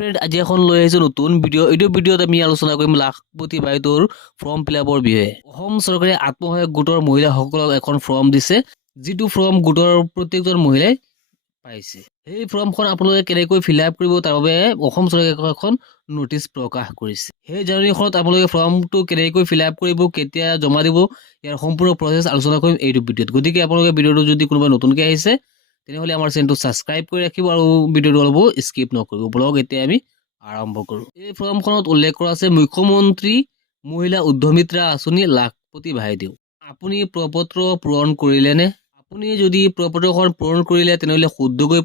Friend আজি এখন লৈ আহিছো নতুন ভিডিঅ' এইটো ভিডিঅ'ত আমি আলোচনা কৰিম লাখপতি বাইদেউৰ ফৰ্ম ফিলআপৰ বিষয়ে। অসম চৰকাৰে আত্মসহায়ক গোটৰ মহিলাসকলক এখন ফৰ্ম দিছে, যিটো ফৰ্ম গোটৰ প্ৰত্যেকজন মহিলাই পাইছে। এই ফৰ্মখন আপোনালোকে কেনেকৈ ফিলআপ কৰিব তাৰ বাবে অসম চৰকাৰে এখন নোটিছ প্ৰকাশ কৰিছে। সেই জাননীখনত আপোনালোকে ফৰ্মটো কেনেকৈ ফিলআপ কৰিব, কেতিয়া জমা দিব, ইয়াৰ সম্পূৰ্ণ প্ৰচেছ আলোচনা কৰিম এইটো ভিডিঅ'ত। গতিকে আপোনালোকে ভিডিঅ'টো যদি কোনোবা নতুনকৈ আহিছে তেনেহলে আমাৰ চেনেলটো সাবস্ক্ৰাইব কৰি ৰাখিব আৰু ভিডিঅ'টো অলপ স্কিপ নকৰিব। ব্লগ এতিয়া আমি আৰম্ভ কৰোঁ। এই ফৰ্মখনত উল্লেখ কৰা আছে মুখ্যমন্ত্ৰী মহিলা উদ্যমিতা আঁচনি লাখপতি বাইদেউ। আপুনি প্ৰপত্ৰ পূৰণ কৰিলেনে? আপুনি যদি প্ৰপত্ৰখন পূৰণ কৰিলে তেনেহলে শুদ্ধকৈ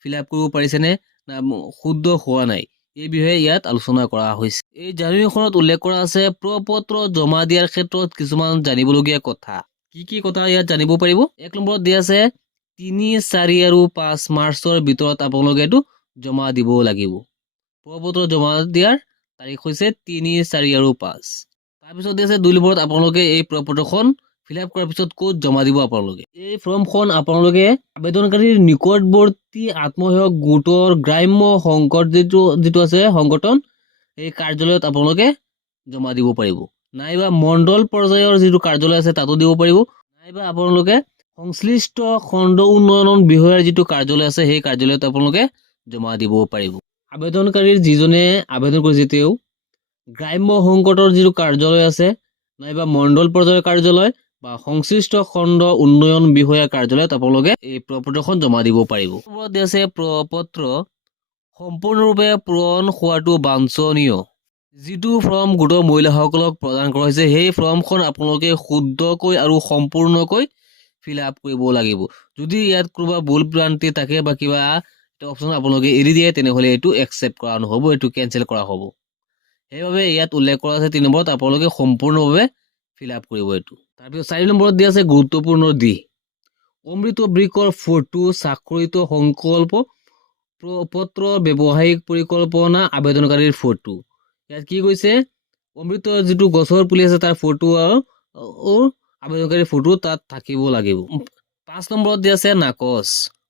ফিলআপ কৰিব পাৰিছেনে না শুদ্ধ হোৱা নাই, এই বিষয়ে ইয়াত আলোচনা কৰা হৈছে। এই জাননীখনত উল্লেখ কৰা আছে প্ৰপত্ৰ জমা দিয়াৰ ক্ষেত্ৰত কিছুমান জানিবলগীয়া কথা। কি কথা ইয়াত জানিব পাৰিব? 1 নম্বৰত দিয়া আছে 3, 4 আৰু 5 মাৰ্চৰ ভিতৰত আপোনালোকে এইটো জমা দিব লাগিব। প্ৰপত্ৰ জমা দিয়াৰ তাৰিখ হৈছে 3, 4 আৰু 5। তাৰপিছত দিয়া আছে 2 নম্বৰত আপোনালোকে এই প্ৰপত্ৰখন ফিলআপ কৰাৰ পিছত ক'ত জমা দিব আপোনালোকে। এই ফৰ্মখন আপোনালোকে আবেদনকাৰীৰ নিকটৱৰ্তী আত্মসহায়ক গোটৰ গ্ৰাম্য সংকট যিটো আছে সংগঠন, এই কাৰ্যালয়ত আপোনালোকে জমা দিব পাৰিব, নাইবা মণ্ডল পৰ্যায়ৰ যিটো কাৰ্যালয় আছে তাতো দিব পাৰিব, নাইবা আপোনালোকে সংশ্লিষ্ট খণ্ড উন্নয়ন বিষয়াৰ যিটো কাৰ্যালয় আছে সেই কাৰ্যালয়ত আপোনালোকে জমা দিব পাৰিব। আবেদনকাৰীৰ যিজনে আবেদন কৰিছে তেওঁ গ্ৰাম্য সংকটৰ যিটো কাৰ্যালয় আছে নাইবা মণ্ডল পৰ্যায়ৰ কাৰ্যালয় বা সংশ্লিষ্ট খণ্ড উন্নয়ন বিষয়াৰ কাৰ্যালয়ত আপোনালোকে এই প্ৰপত্ৰখন জমা দিব পাৰিব। আছে প্ৰপত্ৰ সম্পূৰ্ণৰূপে পূৰণ হোৱাটো বাঞ্ছনীয়। যিটো ফৰ্ম গোটৰ মহিলাসকলক প্ৰদান কৰা হৈছে সেই ফৰ্মখন আপোনালোকে শুদ্ধকৈ আৰু সম্পূৰ্ণকৈ ফিলআপ কৰিব লাগিব। যদি ইয়াত কোনোবা ভুল ভ্ৰান্তি থাকে বা কিবা অপশ্যন আপোনালোকে এৰি দিয়ে তেনেহলে এইটো একচেপ্ট কৰা নহ'ব, এইটো কেনচেল কৰা হ'ব। সেইবাবে ইয়াত উল্লেখ কৰা আছে 3 নম্বৰত আপোনালোকে সম্পূৰ্ণভাৱে ফিলআপ কৰিব এইটো। তাৰপিছত 4 নম্বৰত দিয়া আছে গুৰুত্বপূৰ্ণ দিশ। অমৃত বৃক্ষৰ ফটো, স্বাক্ষৰিত সংকল্প পত্ৰ, ব্যৱসায়িক পৰিকল্পনা, আবেদনকাৰীৰ ফটো। ইয়াত কি কৈছে অমৃত যিটো গছৰ পুলি আছে তাৰ ফটো আৰু আবেদনকাৰীৰ ফটো তাত থাকিব লাগিব। 5 নম্বৰত দিয়া আছে নাকচ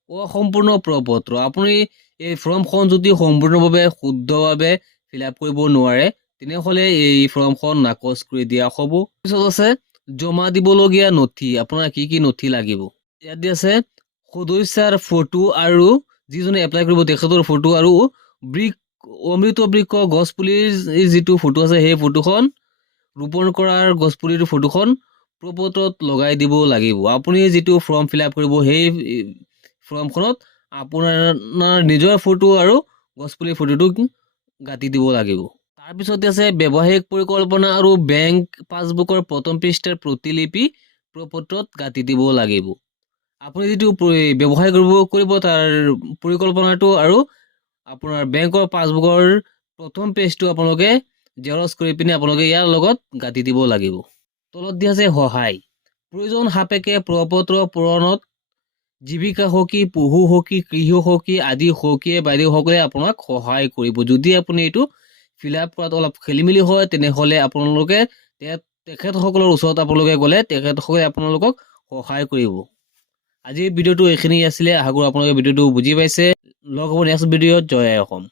অসম্পূৰ্ণ প্ৰপত্ৰ। আপুনি এই ফৰ্মখন যদি সম্পূৰ্ণভাৱে শুদ্ধভাৱে ফিলআপ কৰিব নোৱাৰে তেনেহলে এই ফৰ্মখন নাকচ কৰি দিয়া হ'ব। পিছত আছে জমা দিবলগীয়া নথি, আপোনাৰ কি নথি লাগিব। ইয়াত দিয়া আছে সদস্যাৰ ফটো আৰু যিজনে এপ্লাই কৰিব তেখেতৰ ফটো আৰু অমৃত বৃক্ষ গছ পুলিৰ যিটো ফটো আছে সেই ফটোখন ৰোপণ কৰাৰ গছ পুলিৰ ফটোখন প্ৰপত্ৰত লগাই দিব লাগিব। আপুনি যিটো ফৰ্ম ফিলআপ কৰিব সেই ফৰ্মখনত আপোনাৰ নিজৰ ফটো আৰু গছপুলিৰ ফটোটো গাঁঠি দিব লাগিব। তাৰপিছত আছে ব্যৱসায়িক পৰিকল্পনা আৰু বেংক পাছবুকৰ প্ৰথম পৃষ্ঠাৰ প্ৰতিলিপি প্ৰপত্ৰত গাঁঠি দিব লাগিব। আপুনি যিটো ব্যৱসায় কৰিব তাৰ পৰিকল্পনাটো আৰু আপোনাৰ বেংকৰ পাছবুকৰ প্ৰথম পেজটো আপোনালোকে জেৰক্স কৰি পিনে আপোনালোকে ইয়াৰ লগত গাঁঠি দিব লাগিব। তলত দিয়া আছে সহায়। প্ৰয়োজন সাপেক্ষে প্ৰপত্ৰ পূৰণত জীৱিকা সখী, পশু সখী, কৃষি সখী আদি সখীয়ে বাইদেউসকলে আপোনাক সহায় কৰিব। যদি আপুনি এইটো ফিলআপ কৰাত অলপ খেলি মেলি হয় তেনেহলে আপোনালোকে তেখেতসকলৰ ওচৰত আপোনালোকে গ'লে তেখেতসকলে আপোনালোকক সহায় কৰিব। আজিৰ ভিডিঅ'টো এইখিনি আছিলে। আশা কৰোঁ আপোনালোকে ভিডিঅ'টো বুজি পাইছে। লগ হ'ব নেক্সট ভিডিঅ'ত। জয় আই অসম।